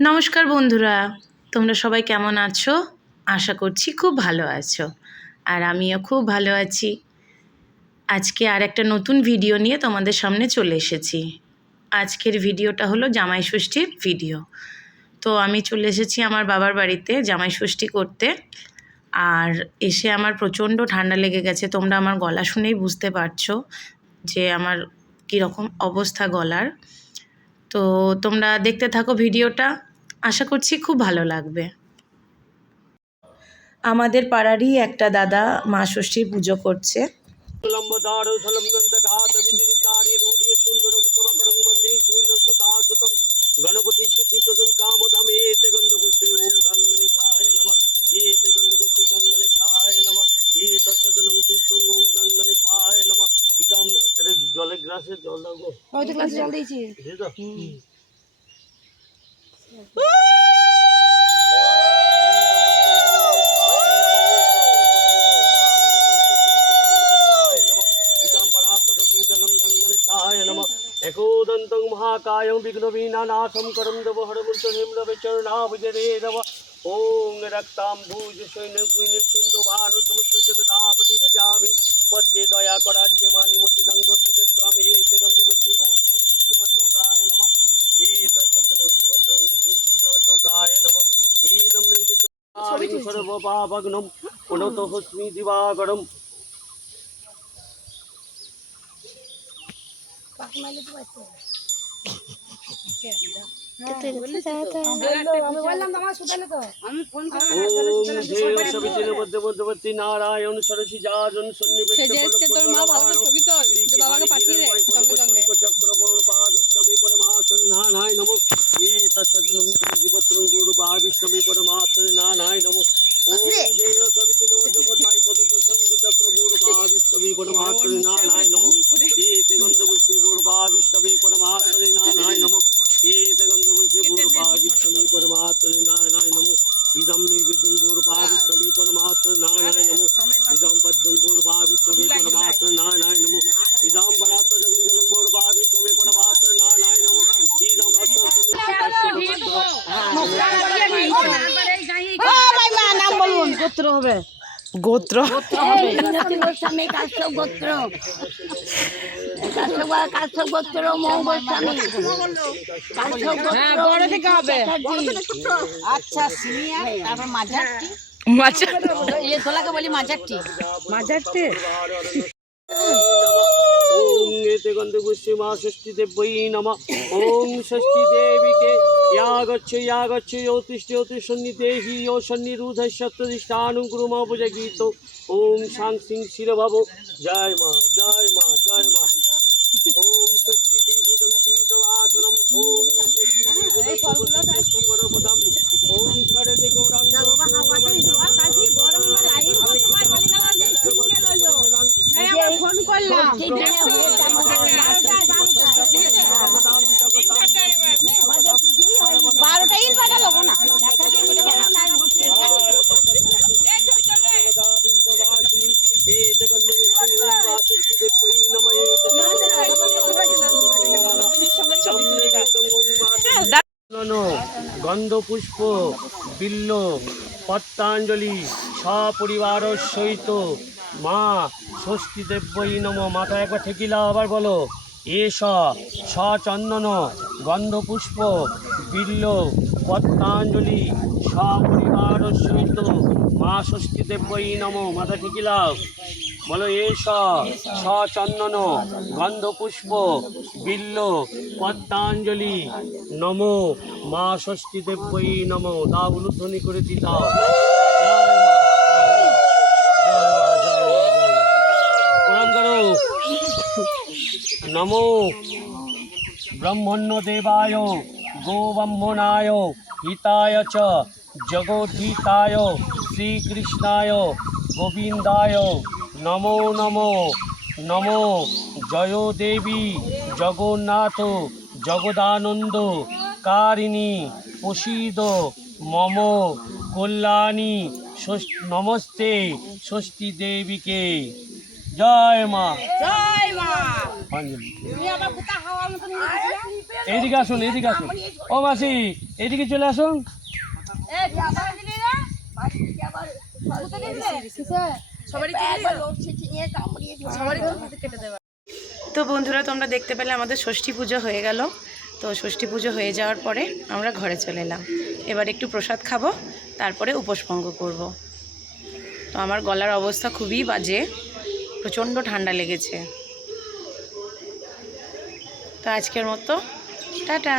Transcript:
নমস্কার বন্ধুরা, তোমরা সবাই কেমন আছো? আশা করছি খুব ভালো আছো, আর আমিও খুব ভালো আছি। আজকে আর একটা নতুন ভিডিও নিয়ে তোমাদের সামনে চলে এসেছি। আজকের ভিডিওটা হলো জামাই ষষ্ঠীর ভিডিও। তো আমি চলে এসেছি আমার বাবার বাড়িতে জামাই ষষ্ঠী করতে, আর এসে আমার প্রচণ্ড ঠান্ডা লেগে গেছে। তোমরা আমার গলা শুনেই বুঝতে পারছ যে আমার কীরকম অবস্থা গলার। তো তোমরা দেখতে থাকো ভিডিওটা। আশা করছি খুব ভালো লাগবে। আমাদের পাড়ারই একটা দাদা মা ষষ্ঠীর পুজো করছে। গণপতি সিদ্ধিপ্রদম কামদাম এতে গন্ধপুষ্পে ওম নমঃ। এতে গন্ধপুষ্পে নমঃ। ওম নমঃ। ইদম জলে গ্লাসে জল দাও গো। ওই তো ক্লাসে জল দিয়েছি। একদন্তং মহাকায়ং বিঘ্ন বিনাশম করম দেব হরমন্ত নিম্নবে চরণাভুজে রে দেব ওং রক্তাম্বুজ সৈন্য গুণ সিন্ধু ভানু সমস্ত জগদাপতি ভজামি ওম দেব সবিতির মধ্যে মধ্যবর্তী নারায়ণ সরসী যাজন সন্নিবেশ পরমাত্মনে নারায়ণ নমো ইদম নৈবেদ্যং বৌরবা বিশ্বমী পরমাত্মনে নারায়ণ নমো ইদম পদ্মং বৌরবা বিশ্বমী পরমাত্মনে নারায়ণ নমো ইদম বরাত জগঞ্জলং বৌরবা বিশ্বমী পরমাত্মনে নারায়ণ নমো ইদম নাম বলুন গোত্র হবে গোত্র। আচ্ছা তারপর মাঝারটি? ইয়ে তোলাকে বলি মাঝারটি। মাঝারতে ওম এতে গন্ধে পুষ্পে মা ষষ্ঠী দেবৈ নম ওম ষষ্ঠী দেবীকে ইয়া গচ্ছ ইয়া গচ্ছ ইয়ো তিষ্ঠ ইয়ো তিষ্ঠন্নি দেহি ইয়ো সন্নিরুধস্যত্তদিষ্ঠানুং কুরু মা পূজা গীত ওম সাং সিং শিরভাব জয় মা জয় মা জয় মা ওম ষষ্ঠী দিভুজং পীতবাসনম ওম ষষ্ঠী দিভুজং ষষ্ঠী গন্ধপুষ্প, বিল্ল পত্তাঞ্জলি সপরিবার সহিত মা ষষ্ঠী দেব্যই নম। মাথা একবার ঠেকিলা আবার বলো। এস সচন্দন গন্ধপুষ্প, বিল্ল পত্তাঞ্জলি সপরিবার সহিত মা ষষ্ঠী দেব্যই নম। মাথা ঠেকিলাও বলো এস সচন্দন গন্ধপুষ্প, বিল্ল, পদ্মাঞ্জলি, নম, মা ষষ্ঠী দেব্যই নম দা উলুধ্বনি করে দিতাও। প্রণাম করো। নমো ব্রহ্মণ্য দেবায় গোব্রহ্মণায় হিতায় চ, জগদ্ধিতায়, শ্রীকৃষ্ণায়, গোবিন্দায়। নমো নমো নমো। জয় দেবী জগন্নাথ জগদানন্দ কারিণী প্রসীদ মম কল্যাণী নমস্তে ষষ্ঠী দেবীকে। জয় মা। জয় মা। এইদিকে আসুন এইদিকে আসুন। ও মাসি এইদিকে চলে আসুন। তো বন্ধুরা তোমরা দেখতে পেলে আমাদের ষষ্ঠী পুজো হয়ে গেল। তো ষষ্ঠী পুজো হয়ে যাওয়ার পরে আমরা ঘরে চলে এলাম। এবার একটু প্রসাদ খাব তারপরে উপোসভঙ্গ করব। তো আমার গলার অবস্থা খুবই বাজে প্রচণ্ড ঠান্ডা লেগেছে। তো আজকের মতো টাটা।